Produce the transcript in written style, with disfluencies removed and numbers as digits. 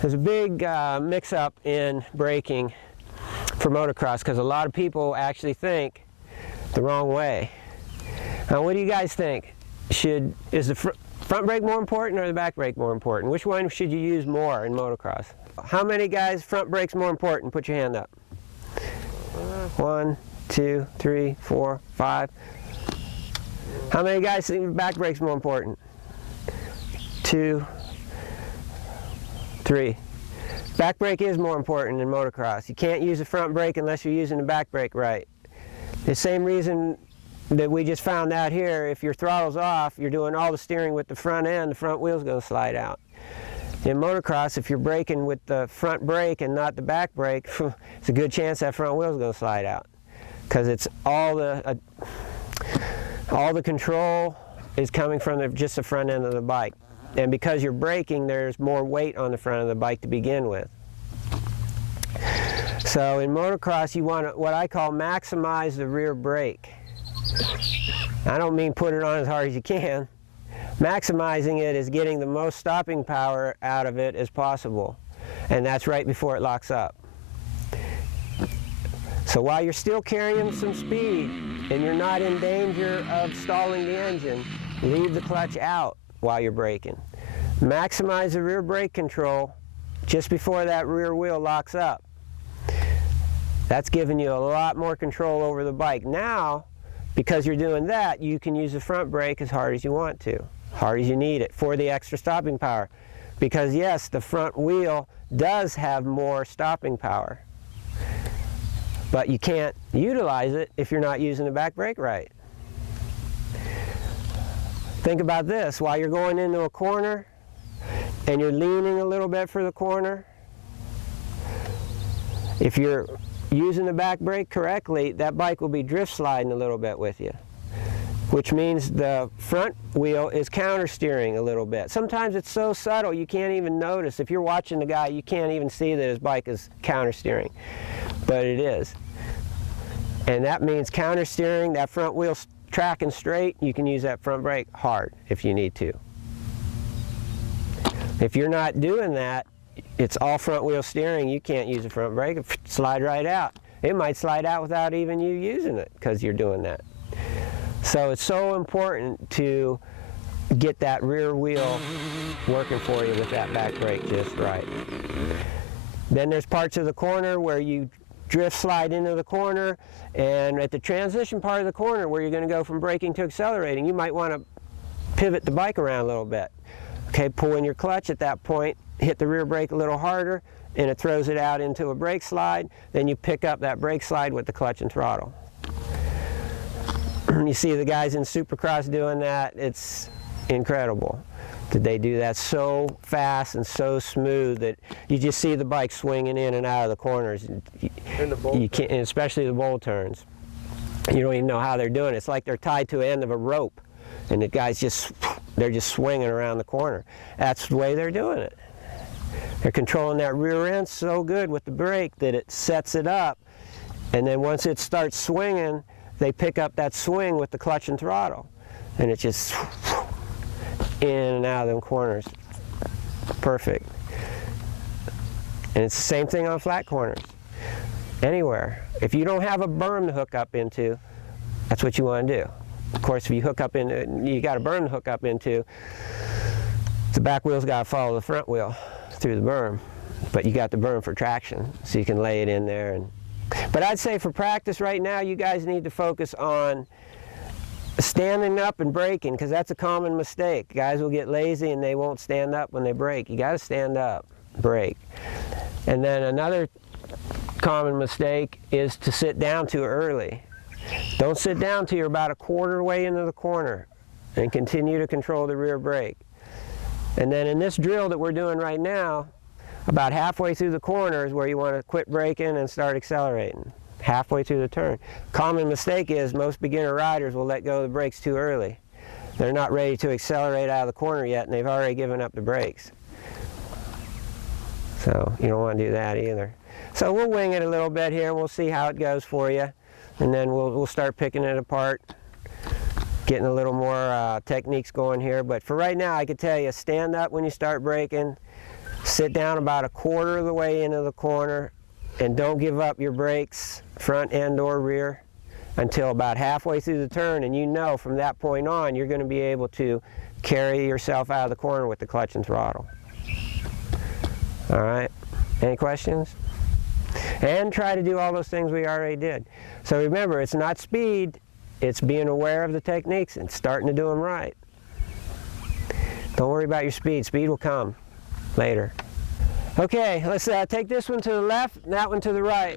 There's a big mix-up in braking for motocross because a lot of people actually think the wrong way. Now, what do you guys think? Is the front brake more important or the back brake more important? Which one should you use more in motocross? How many guys front brake's more important? Put your hand up. 1, 2, 3, 4, 5. How many guys think back brake's more important? 2, 3. Back brake is more important in motocross. You can't use the front brake unless you're using the back brake right. The same reason that we just found out here, if your throttle's off, you're doing all the steering with the front end, the front wheel's going to slide out. In motocross, if you're braking with the front brake and not the back brake, it's a good chance that front wheel's going to slide out, because it's all the control is coming from just the front end of the bike. And because you're braking, there's more weight on the front of the bike to begin with. So in motocross, you want to, what I call, maximize the rear brake. I don't mean put it on as hard as you can. Maximizing it is getting the most stopping power out of it as possible. And that's right before it locks up. So while you're still carrying some speed and you're not in danger of stalling the engine, leave the clutch out while you're braking. Maximize the rear brake control just before that rear wheel locks up. That's giving you a lot more control over the bike. Now, because you're doing that, you can use the front brake as hard as you want to, hard as you need it, for the extra stopping power. Because yes, the front wheel does have more stopping power, but you can't utilize it if you're not using the back brake right. Think about this, while you're going into a corner and you're leaning a little bit for the corner, if you're using the back brake correctly, that bike will be drift sliding a little bit with you, which means the front wheel is counter steering a little bit. Sometimes it's so subtle you can't even notice. If you're watching the guy, you can't even see that his bike is counter steering, but it is. And that means counter steering, that front wheel tracking straight, you can use that front brake hard if you need to. If you're not doing that, it's all front wheel steering, you can't use the front brake, it'll slide right out. It might slide out without even you using it because you're doing that. So it's so important to get that rear wheel working for you with that back brake just right. Then there's parts of the corner where you drift slide into the corner, and at the transition part of the corner where you're going to go from braking to accelerating, you might want to pivot the bike around a little bit. Okay, pull in your clutch at that point, hit the rear brake a little harder, and it throws it out into a brake slide. Then you pick up that brake slide with the clutch and throttle. You see the guys in Supercross doing that, it's incredible that they do that so fast and so smooth that you just see the bike swinging in and out of the corners. And especially the bowl turns. You don't even know how they're doing it. It's like they're tied to the end of a rope, and the guys they're just swinging around the corner. That's the way they're doing it. They're controlling that rear end so good with the brake that it sets it up, and then once it starts swinging, they pick up that swing with the clutch and throttle, and it just in and out of them corners. Perfect. And it's the same thing on flat corners. Anywhere. If you don't have a berm to hook up into, that's what you want to do. Of course, if you hook up into, you got a berm to hook up into, the back wheel's got to follow the front wheel through the berm. But you got the berm for traction, so you can lay it in there. But I'd say for practice right now, you guys need to focus on standing up and braking, because that's a common mistake. Guys will get lazy and they won't stand up when they brake. You got to stand up, brake. And then another common mistake is to sit down too early. Don't sit down till you're about a quarter way into the corner and continue to control the rear brake. And then in this drill that we're doing right now, about halfway through the corner is where you want to quit braking and start accelerating. Halfway through the turn. Common mistake is most beginner riders will let go of the brakes too early. They're not ready to accelerate out of the corner yet, and they've already given up the brakes. So you don't want to do that either. So we'll wing it a little bit here, and we'll see how it goes for you, and then we'll start picking it apart, getting a little more techniques going here. But for right now, I could tell you, stand up when you start braking, Sit down about 1/4 of the way into the corner, and don't give up your brakes, front end or rear, until about halfway through the turn, and you know from that point on you're going to be able to carry yourself out of the corner with the clutch and throttle. All right, any questions? And try to do all those things we already did. So remember, it's not speed, it's being aware of the techniques and starting to do them right. Don't worry about your speed. Speed will come later. Okay, let's take this one to the left and that one to the right.